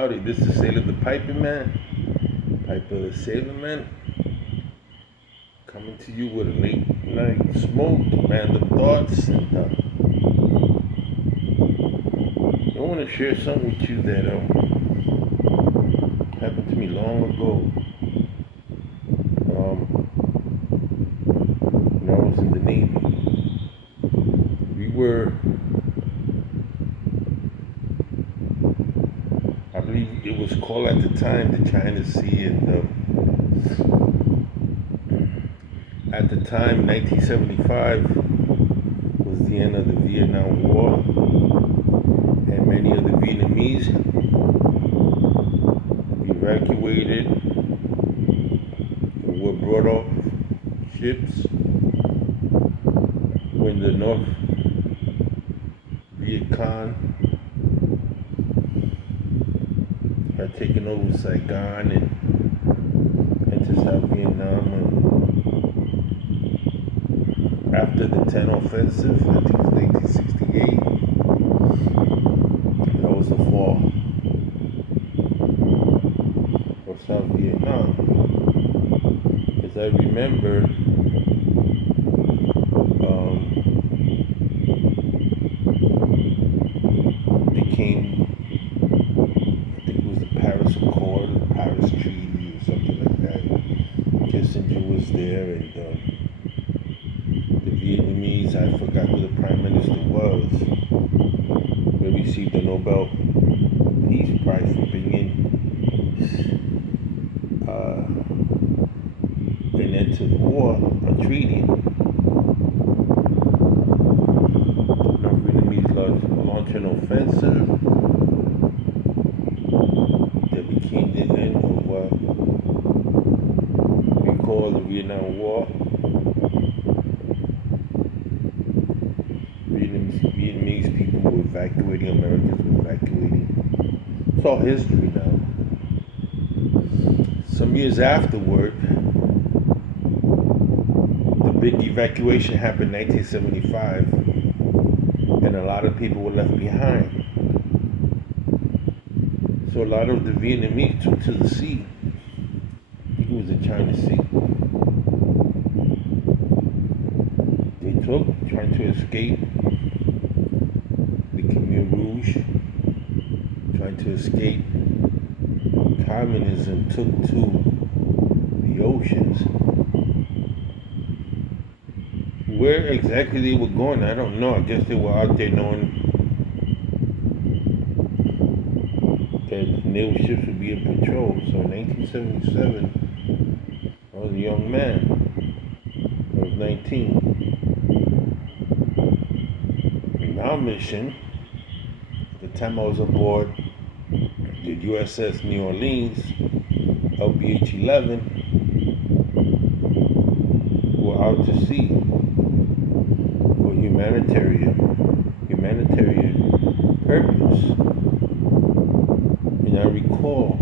Howdy, this is Sailor the Piper Man, Piper the Sailor Man, coming to you with a late night smoke, random thoughts, and I want to share something with you that happened to me long ago. When I was in the Navy, we were, I believe it was called at the time the China Sea, and at the time, 1975 was the end of the Vietnam War, and many of the Vietnamese evacuated and were brought off ships when the North Viet Cong had taken over Saigon and into South Vietnam. After the Ten Offensive, I think it was 1968, that was the fall of South Vietnam. As I remember, they came, I think it was the Paris Accord, the Paris Treaty, or something like that. Kissinger was there, and the Vietnamese, I forgot who the Prime Minister was, they received the Nobel Peace Prize for bringing an end to the war, a treaty. The Vietnamese launched an offensive that became the end of what we call the Vietnam War. Vietnamese people were evacuating, Americans were evacuating. It's all history now. Some years afterward, the big evacuation happened in 1975, and a lot of people were left behind. So a lot of the Vietnamese took to the sea. I think it was the China Sea. They took, trying to escape the Khmer Rouge, trying to escape communism, took to the oceans. Where exactly they were going, I don't know. I guess they were out there knowing that naval ships would be in patrol. So in 1977, I was a young man. I was 19. In our mission, at the time I was aboard the USS New Orleans, LBH-11, were out to sea for humanitarian purpose. And I recall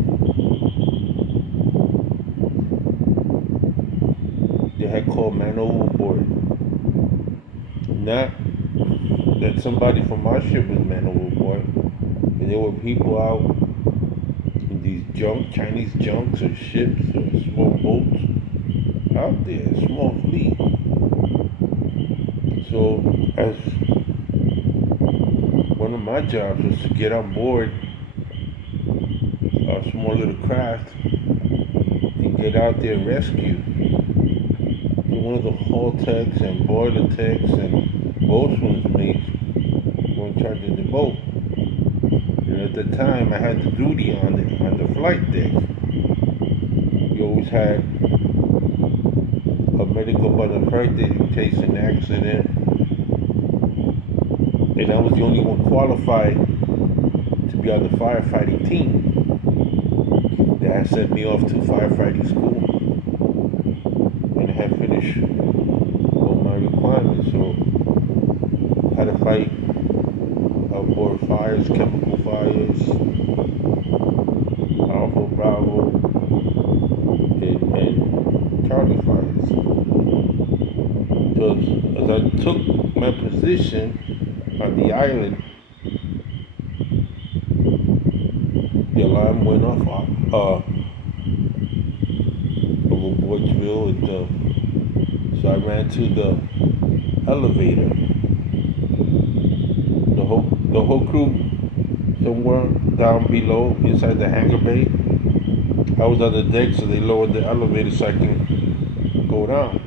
they had called man overboard. Not that somebody from our ship was man overboard, but there were people out in these Chinese junks or ships or small boats out there, a small fleet. So as one of my jobs was to get on board a small little craft and get out there and rescue. So one of the hull techs and boiler techs and boatswain's mates were in charge of the boat. And at the time I had the duty on the flight deck. We always had a medical by the flight deck in case of an accident. And I was the only one qualified to be on the firefighting team. They had sent me off to firefighting school, and I had finished all my requirements. So I had to fight outboard fires, chemical fires, Alpha Bravo, and Charlie fires. So as I took my position on the island, the alarm went off over Boydville, so I ran to the elevator. The whole crew somewhere down below inside the hangar bay. I was on the deck, so they lowered the elevator so I can go down.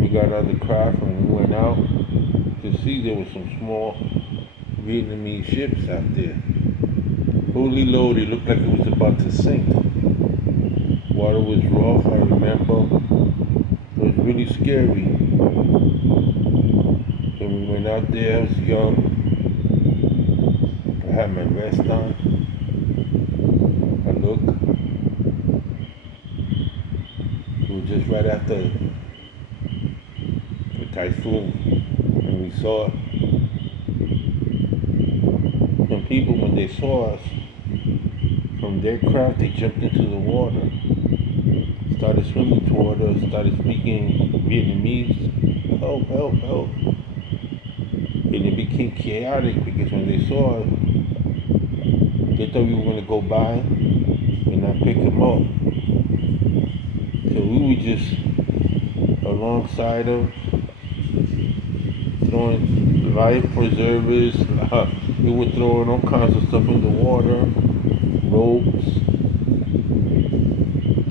We got on the craft and we went out to see there was some small Vietnamese ships out there. Fully loaded, looked like it was about to sink. Water was rough, I remember. It was really scary. So we went out there, I was young. I had my vest on. I looked. It was just right after the typhoon. And we saw some people, when they saw us, from their craft, they jumped into the water, started swimming toward us, started speaking Vietnamese, help, help, help. And it became chaotic because when they saw us, they thought we were going to go by and not pick them up. So we were just alongside them, throwing life preservers. We were throwing all kinds of stuff in the water, ropes,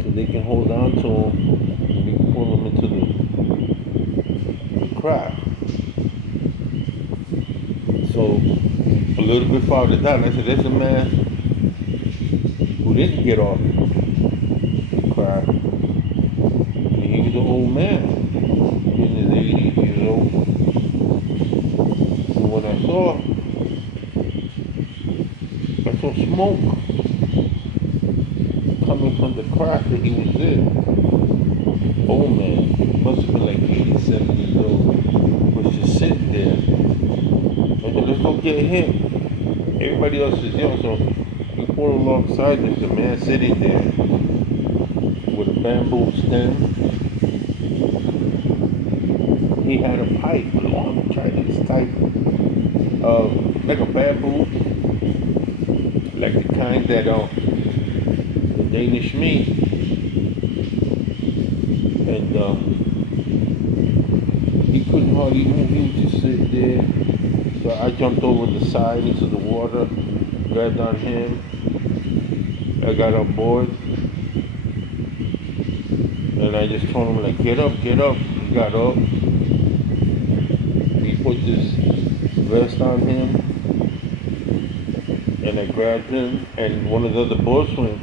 so they can hold on to them and we can pull them into the craft. So a little bit farther down, I said, there's a man who didn't get off the craft. And he was an old man, in his 80s years old. And when I saw smoke coming from the craft that he was in. Old man, must have been like 87 years old, was just sitting there. I said, let's go get him. Everybody else is young, so we pulled alongside us. The man sitting there with a bamboo stem. He had a pipe, a long Chinese type, like a bamboo, like the kind that the Danish meat. And he couldn't hardly move, he was just sitting there. So I jumped over the side into the water, grabbed on him. I got on board. And I just told him, like, get up, get up. He got up. He put this vest on him. And I grabbed him, and one of the other boatswains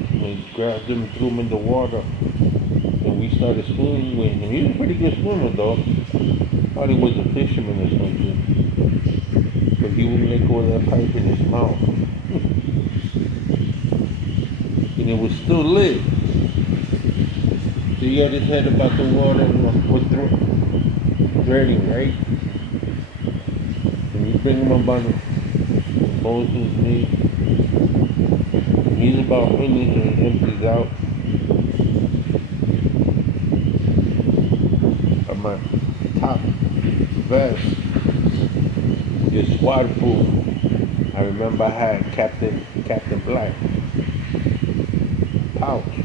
grabbed him and threw him in the water. And we started swimming with him. He was a pretty good swimmer, though. Thought he was a fisherman or something. But he wouldn't let go of that pipe in his mouth. And it was still lit. So he got his head about the water and was threading, right? And we bring him up on the boatswain's knee. He's about finished and he empties out. Of my top vest is waterproof. I remember I had Captain Black pouch.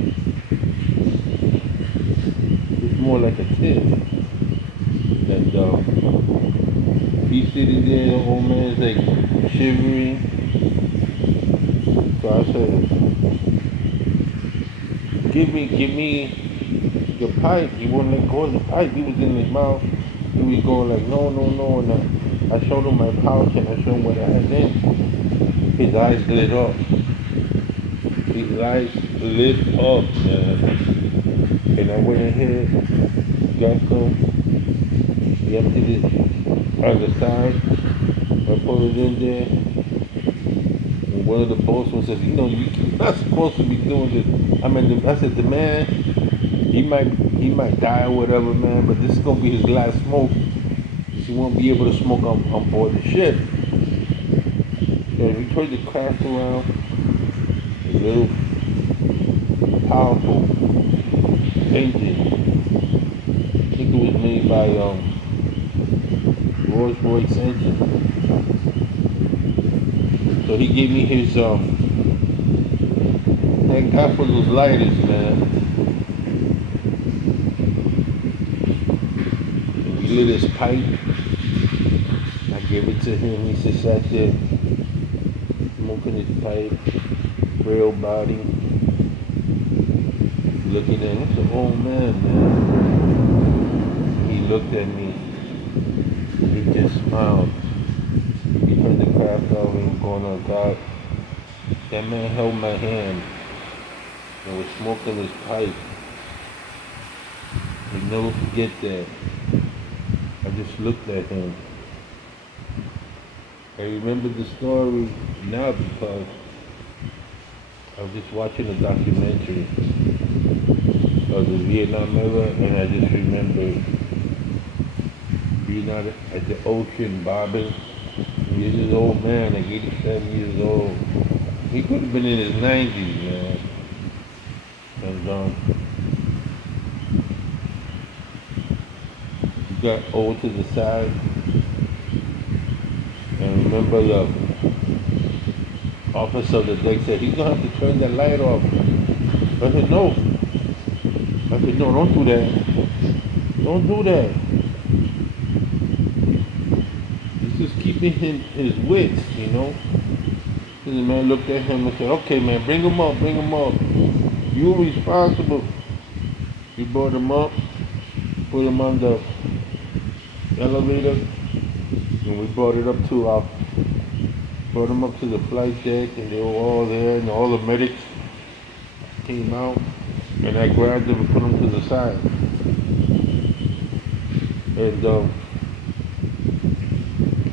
It's more like a tin. And he's sitting there, the old man's like shivering. So I said, give me the pipe. He wouldn't let go of the pipe. He was in his mouth. He was going like, no, no, no. And I showed him my pouch and I showed him what I had in. His eyes lit up. His eyes lit up, man. And I went ahead, got some, emptied it on the side. I put it in there. And one of the boatsmen says, you know, you're not supposed to be doing this. I said, the man, he might die or whatever, man, but this is going to be his last smoke. He won't be able to smoke on board the ship. So we turned the craft around. A little powerful engine. I think it was made by Rolls-Royce engine. So he gave me his Thank God for those lighters, man. And we lit his pipe. I gave it to him. He just sat there smoking his pipe, real body, looking at him. It's an old man, man. He looked at me. He just smiled. He turned the craft over and going on God. That man held my hand and was smoking his pipe. I'll never forget that. I just looked at him. I remember the story now because I was just watching a documentary of the Vietnam era, and I just remember being out at the ocean bobbing. He's this old man, like 87 years old. He could have been in his 90s, man. And he got over to the side. And remember the officer of the deck said, he's gonna have to turn that light off. I said, no. I said, no, don't do that. Don't do that. He's just keeping his wits, you know. And the man looked at him and said, okay, man, bring him up, bring him up. You're responsible. He brought him up, put him on the elevator, and we brought it up to brought him up to the flight deck, and they were all there, and all the medics came out, and I grabbed him and put him to the side. And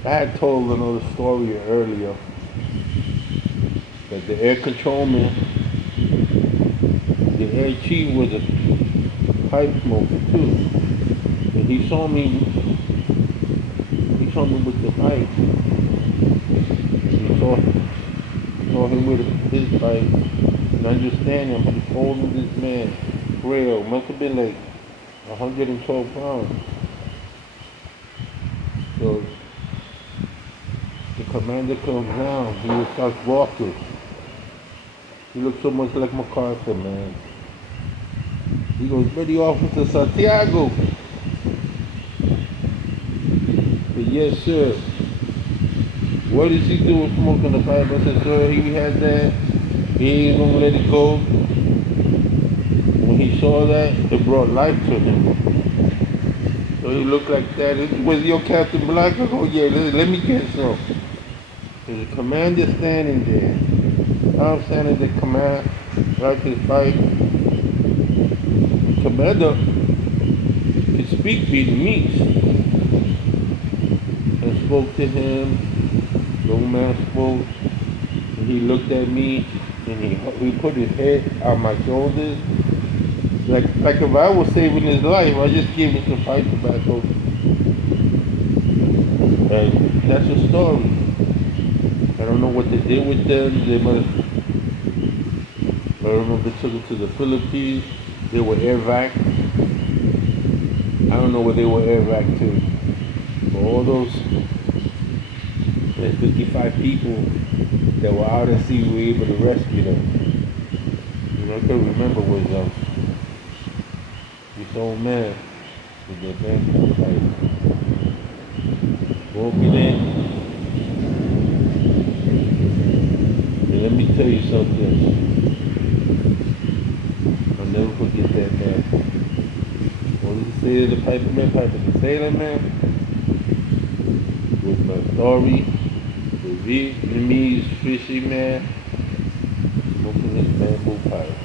I had told another story earlier that the air controlman, the air chief was a pipe smoker too, and he saw me with the pipe. He saw him with his pipe, and I just standing, I'm just holding this man, frail, must have been like 112 pounds. So the commander comes down, he was starts walking. He looks so much like MacArthur, man. He goes, Petty Officer Santiago. But yes, sir. What is he doing smoking the pipe? I said, sir, he had that. He ain't gonna let it go. When he saw that, it brought life to him. So he looked like that. Was your Captain Black? I go, yeah, let me get some. There's a commander standing there. I'm standing at the command, like his pipe. The commander could speak Vietnamese. I spoke to him. The old man spoke. And he looked at me, and he put his head on my shoulders. Like if I was saving his life, I just gave him some pipe tobacco. And that's the story. I don't know what they did with them. They must. I remember took them to the Philippines. They were air vac. I don't know where they were air vac to. But all those 55 people that were out at sea, we were able to rescue them. You know, I can remember was this old man with the bamboo pipe. Walking in. And let me tell you something. I'll never forget that, man. What did he say to the Piper Man? Piper the Sailor Man? With my story, the Vietnamese fishy man smoking his bamboo pipe.